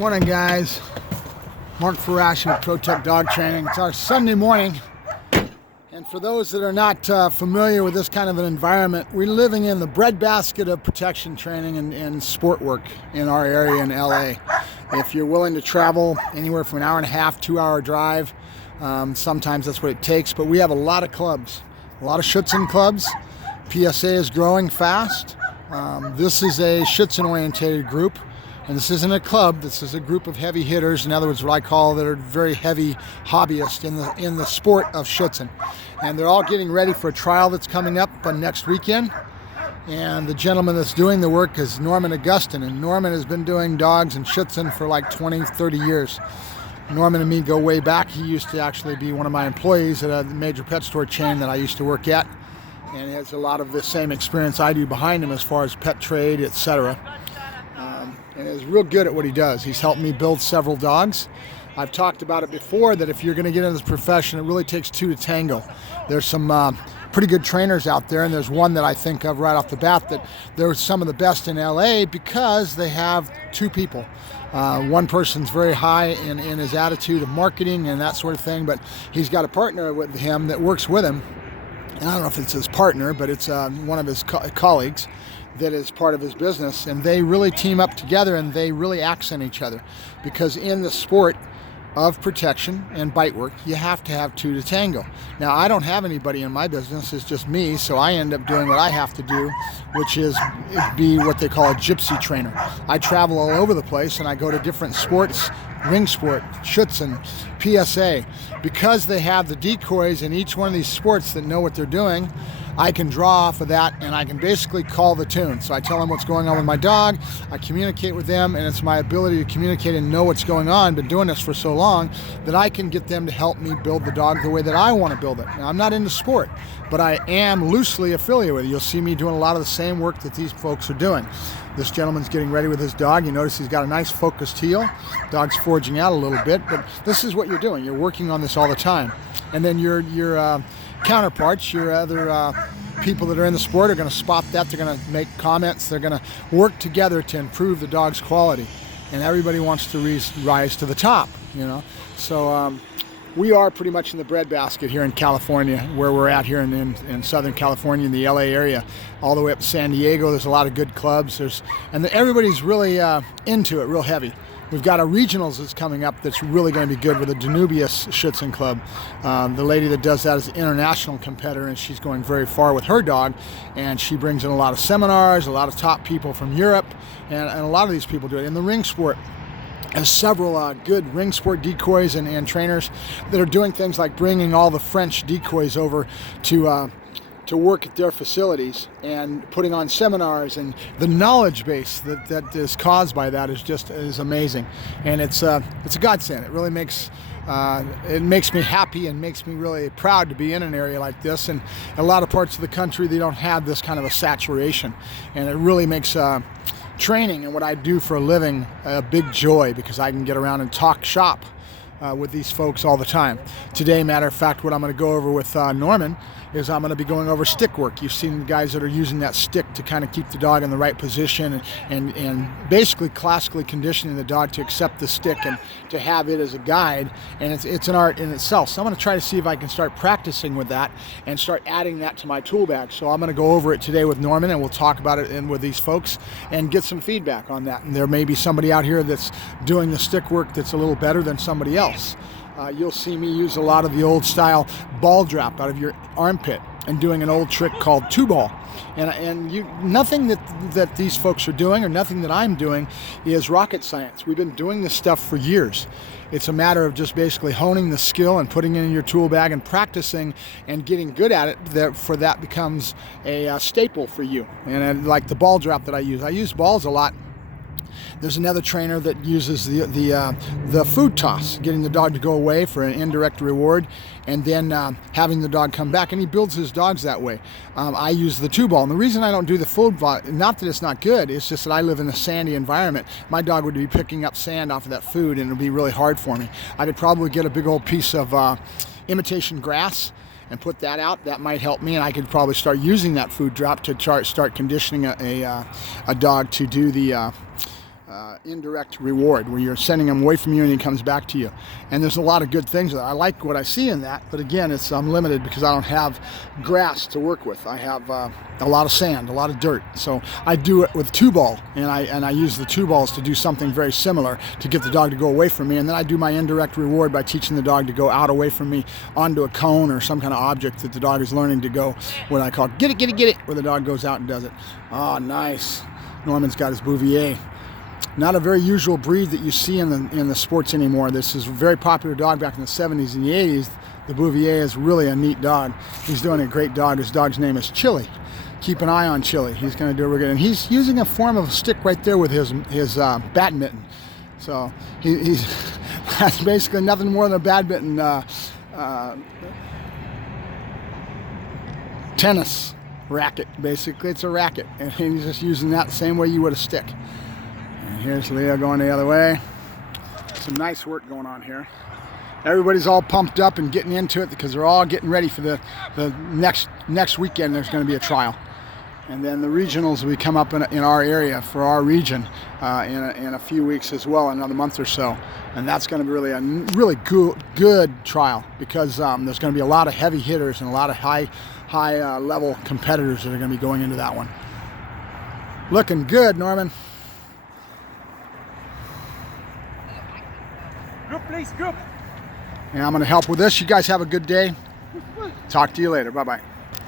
Morning, guys. Mark Ferrasci with ProTech Dog Training. It's our Sunday morning, and for those that are not familiar with this kind of an environment, we're living in the breadbasket of protection training and sport work in our area in LA. If you're willing to travel anywhere from an hour and a half, 2-hour drive, sometimes that's what it takes, but we have a lot of clubs, a lot of Schutzhund clubs. PSA is growing fast. This is a Schutzhund-oriented group. And this isn't a club, this is a group of heavy hitters, in other words, what I call that are very heavy hobbyists in the sport of Schutzhund. And they're all getting ready for a trial that's coming up next weekend. And the gentleman that's doing the work is Norman Augustin. And Norman has been doing dogs and Schutzhund for like 20, 30 years. Norman and me go way back. He used to actually be one of my employees at a major pet store chain that I used to work at. And he has a lot of the same experience I do behind him as far as pet trade, etc. And is real good at what he does. He's helped me build several dogs. I've talked about it before that if you're going to get into this profession, it really takes two to tango. There's some pretty good trainers out there, and there's one that I think of right off the bat that they're some of the best in LA because they have two people. One person's very high in his attitude of marketing and that sort of thing, but he's got a partner with him that works with him. And I don't know if it's his partner, but it's one of his colleagues that is part of his business, and they really team up together and they really accent each other, because in the sport of protection and bite work, you have to have two to tango. Now, I don't have anybody in my business, it's just me, so I end up doing what I have to do, which is be what they call a gypsy trainer. I travel all over the place and I go to different sports, ring sport, Schutzhund, PSA. Because they have the decoys in each one of these sports that know what they're doing, I can draw off of that and I can basically call the tune. So I tell them what's going on with my dog, I communicate with them, and it's my ability to communicate and know what's going on, been doing this for so long, that I can get them to help me build the dog the way that I want to build it. Now, I'm not into sport, but I am loosely affiliated with it. You'll see me doing a lot of the same work that these folks are doing. This gentleman's getting ready with his dog. You notice he's got a nice focused heel. Dog's foraging out a little bit, but this is what you're doing. You're working on this all the time. And then your counterparts, your other people that are in the sport are going to spot that. They're going to make comments. They're going to work together to improve the dog's quality. And everybody wants to rise to the top, you know. So we are pretty much in the breadbasket here in California, where we're at here in Southern California, in the LA area, all the way up to San Diego. There's a lot of good clubs. Everybody's really into it, real heavy. We've got a regionals that's coming up that's really going to be good with the Danubius Schutzhund Club. The lady that does that is an international competitor, and she's going very far with her dog, and she brings in a lot of seminars, a lot of top people from Europe, and a lot of these people do it. In the ring sport, there's several good ring sport decoys and trainers that are doing things like bringing all the French decoys over to work at their facilities and putting on seminars, and the knowledge base that is caused by that is amazing, and it's a godsend. It really makes me happy and makes me really proud to be in an area like this. And a lot of parts of the country, they don't have this kind of a saturation, and it really makes training and what I do for a living a big joy, because I can get around and talk shop with these folks all the time. Today, matter of fact, what I'm going to go over with Norman is I'm going to be going over stick work. You've seen guys that are using that stick to kind of keep the dog in the right position and basically classically conditioning the dog to accept the stick and to have it as a guide, and it's an art in itself. So I'm going to try to see if I can start practicing with that and start adding that to my tool bag. So I'm going to go over it today with Norman, and we'll talk about it with these folks and get some feedback on that. And there may be somebody out here that's doing the stick work that's a little better than somebody else. You'll see me use a lot of the old style ball drop out of your armpit and doing an old trick called two ball. Nothing that these folks are doing or nothing that I'm doing is rocket science. We've been doing this stuff for years. It's a matter of just basically honing the skill and putting it in your tool bag and practicing and getting good at it. That becomes a staple for you. And like the ball drop that I use balls a lot. There's another trainer that uses the food toss, getting the dog to go away for an indirect reward, and then having the dog come back, and he builds his dogs that way. I use the two ball, and the reason I don't do the food ball, not that it's not good, it's just that I live in a sandy environment. My dog would be picking up sand off of that food, and it would be really hard for me. I could probably get a big old piece of imitation grass and put that out. That might help me, and I could probably start using that food drop to start conditioning a dog to do the indirect reward, where you're sending him away from you and he comes back to you. And there's a lot of good things that I like what I see in that, but again, I'm limited because I don't have grass to work with. I have a lot of sand, a lot of dirt. So I do it with 2-ball, and I use the 2-balls to do something very similar to get the dog to go away from me. And then I do my indirect reward by teaching the dog to go out away from me onto a cone or some kind of object that the dog is learning to go, what I call get it, where the dog goes out and does it. Oh, nice. Norman's got his Bouvier. Not a very usual breed that you see in the sports anymore. This is a very popular dog back in the 70s and the 80s. The Bouvier is really a neat dog. He's doing a great dog. His dog's name is Chili. Keep an eye on Chili. He's going to do a good. And he's using a form of a stick right there with his bat mitten. So he's that's basically nothing more than a badminton tennis racket. Basically, it's a racket, and he's just using that the same way you would a stick. And here's Leo going the other way. Some nice work going on here. Everybody's all pumped up and getting into it because they're all getting ready for the next weekend. There's going to be a trial, and then the regionals will come up in our area for our region in a few weeks as well, another month or so. And that's going to be really good trial because there's going to be a lot of heavy hitters and a lot of high level competitors that are going to be going into that one. Looking good, Norman. Group, please, group. And I'm going to help with this. You guys have a good day. Talk to you later. Bye-bye.